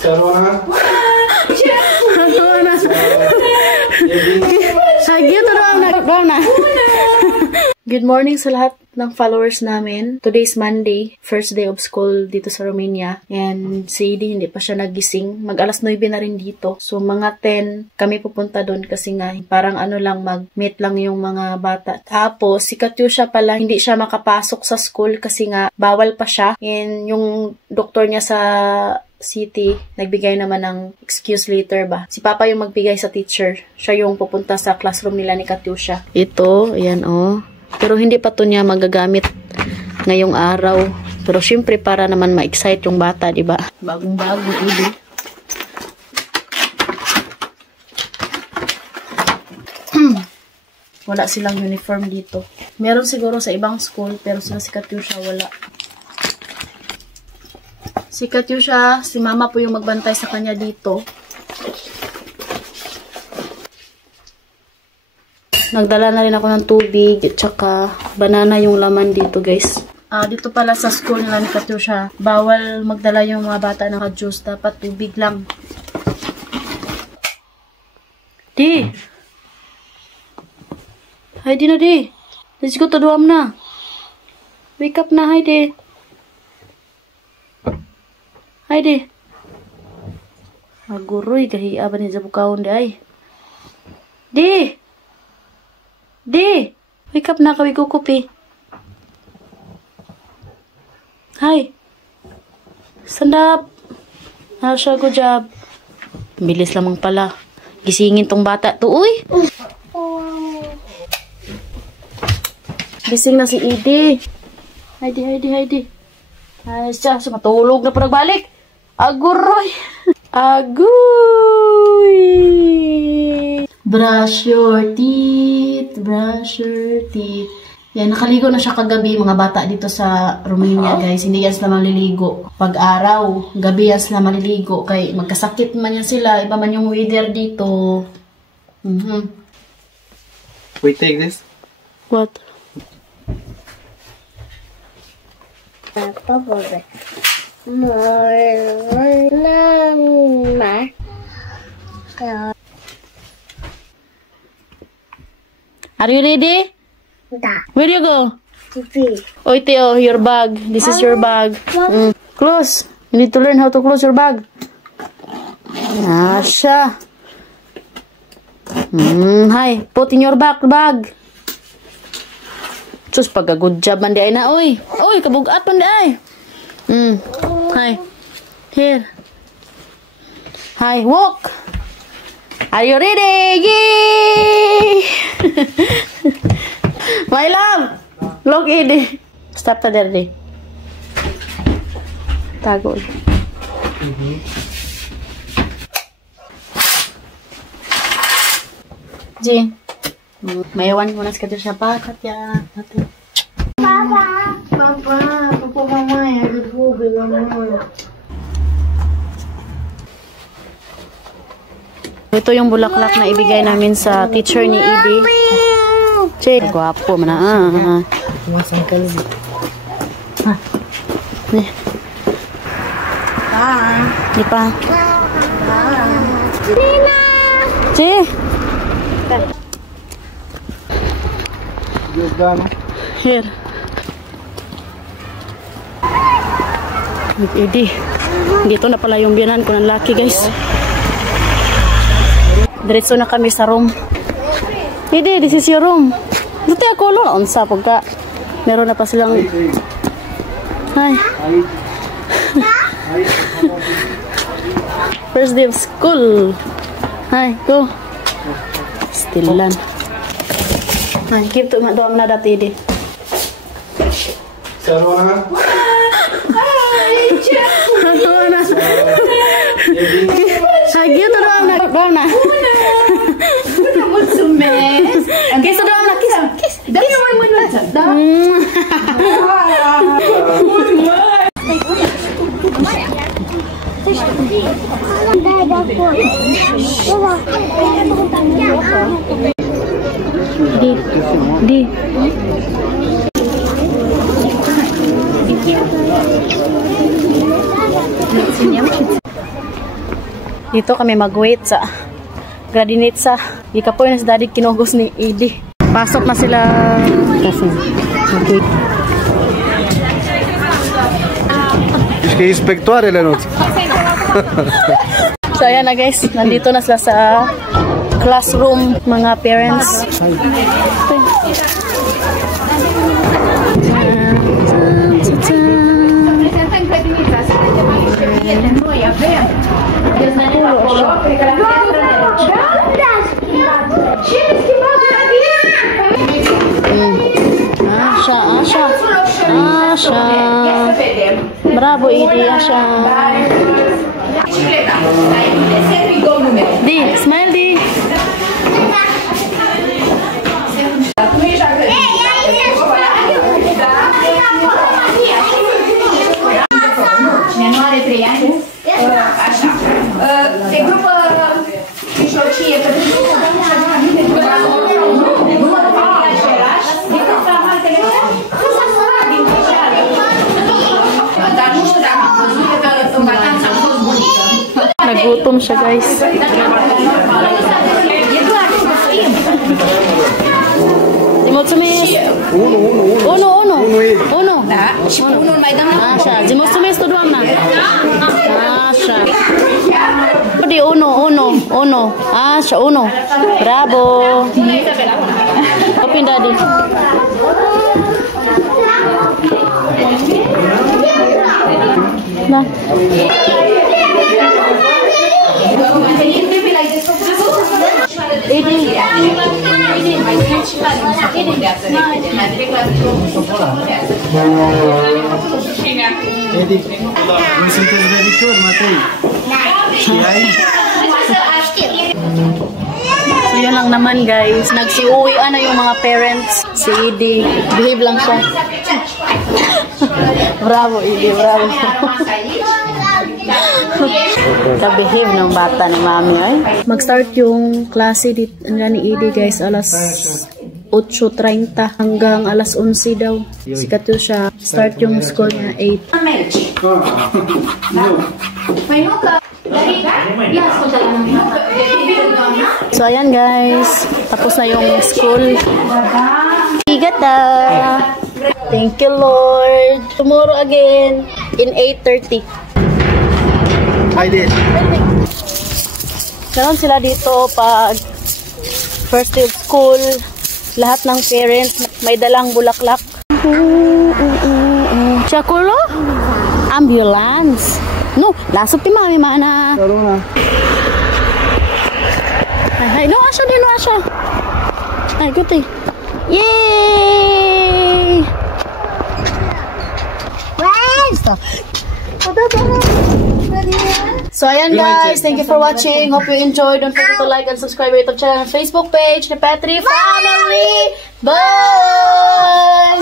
Sarona. Sarona. Good morning sa lahat ng followers namin. Today's Monday, first day of school dito sa Romania. And si Edie, hindi pa siya nagising. Mag-alas 9 na rin dito. So mga 10 kami pupunta doon kasi nga parang ano lang, mag-meet lang yung mga bata. Tapos si Katyusha pala, hindi siya makapasok sa school kasi nga bawal pa siya. And yung doktor niya sa city, nagbigay naman ng excuse later ba. Si Papa yung magbigay sa teacher. Siya yung pupunta sa classroom nila ni Katyusha. Ito, ayan oh. Pero hindi pa to niya magagamit ngayong araw. Pero syempre para naman ma-excite yung bata, di ba? Bagong-bago, Edie. Wala silang uniform dito. Meron siguro sa ibang school, pero sila si Katyusha wala. Si Katyusha, si Mama po yung magbantay sa kanya dito. Nagdala na rin ako ng tubig at saka banana yung laman dito, guys. Dito pala sa school nila ni Katyusha, bawal magdala yung mga bata ng juice. Dapat tubig lang. Di! Heidi na, di! Let's go to dorm na. Wake up na, Heidi. Heidi. Aguroy, kahiya ba ni Zabukawon, di ay? Di! Di! Wake up na, kawig kukupi. Hi! Stand up! How's your good job? Bilis lamang pala. Gisingin tong bata to, uy! Gising na si Edie. Heidi. Ay, siya, matulog na pa nagbalik. Aguroy! Aguy! Brush your teeth. Brush your teeth. Yan, nakaligo na siya kagabi, mga bata dito sa Romania, guys. Hindi yan sila maliligo. Pag-araw, gabi yan sila maliligo. Kaya magkasakit man yan sila. Iba man yung weather dito. We take this? What? Are you ready? Where do you go? Oh, Teo, your bag. This is your bag. Close. You need to learn how to close your bag. Asha. Hi. Put in your bag. Sus, pag-good job man di ay na. Uy, kabugat man di ay. Hi. Here. Hi, walk. Are you ready? Yay! My love! Look, Edie. Stop ta there, tago. Jin. May ewan muna sa Katyusha pa. Katya. Papa, mama. Ito yung bulaklak na ibigay namin sa teacher ni Edie. Che, guwapo man na. Masang kalbi. Ni. Di pa. Che. Here. With Edie. Dito na pala yung biyanan ko ng laki, guys. Diretso na kami sa room. Edie, this is your room. Dito ako lo. Unsa pagka meron na pa silang. Hi. First day of school. Hi, go. Stilan. Hi, give to my dom na dati, Edie. Sarona. Sarona. Hi, give to dom na. What's a mess? Kiss to dom na, kiss. Dami mo muna dyan. Di. Dito kami mag-wait sa Gradinitsa. Ika po yung daddy kinugos ni Edie. Pasok na sila. Kasi mag-wait. Che ispettoare la notte. So ayan na guys, nandito na sila sa classroom, mga parents. Asha. Bravo, Edie, Asha. Di, smile di. Mia are 3 ani. Așa. Pe grupă mijlocie, pe grupă Nagutom siya guys. Mulțumesc! Unu! Da, și unul mai dăm la Așa, zi mulțumesc tu, doamna! Așa! Unu! Așa, unu! Bravo! Open daddy! Da! Edi, voi sunteți verișori, Matei? Știai? So yan lang naman guys. Nagsiuwian na yung mga parents. Si Edie. Behave lang siya. Bravo Edie, bravo. Ka-behave ng bata ni mami ay. Mag-start yung klase ni Edie guys alas 8:30 hanggang alas 11 daw. Sikat yun siya. Start yung school niya 8. So ayan guys, tapos na yung school. Igata! Thank you Lord! Tomorrow again in 8:30. Hai de! Ganon sila dito pag first day of school. Lahat ng parents may dalang bulaklak. Chakulo? Ambulance. No, lasok ti mami mana. Laro na. Ay, no, asya din, no, asya. Ay, good eh. Yay! So, ayan guys. Thank you for watching. Hope you enjoyed. Don't forget to like and subscribe to our YouTube channel and Facebook page, The Petri Family. Bye!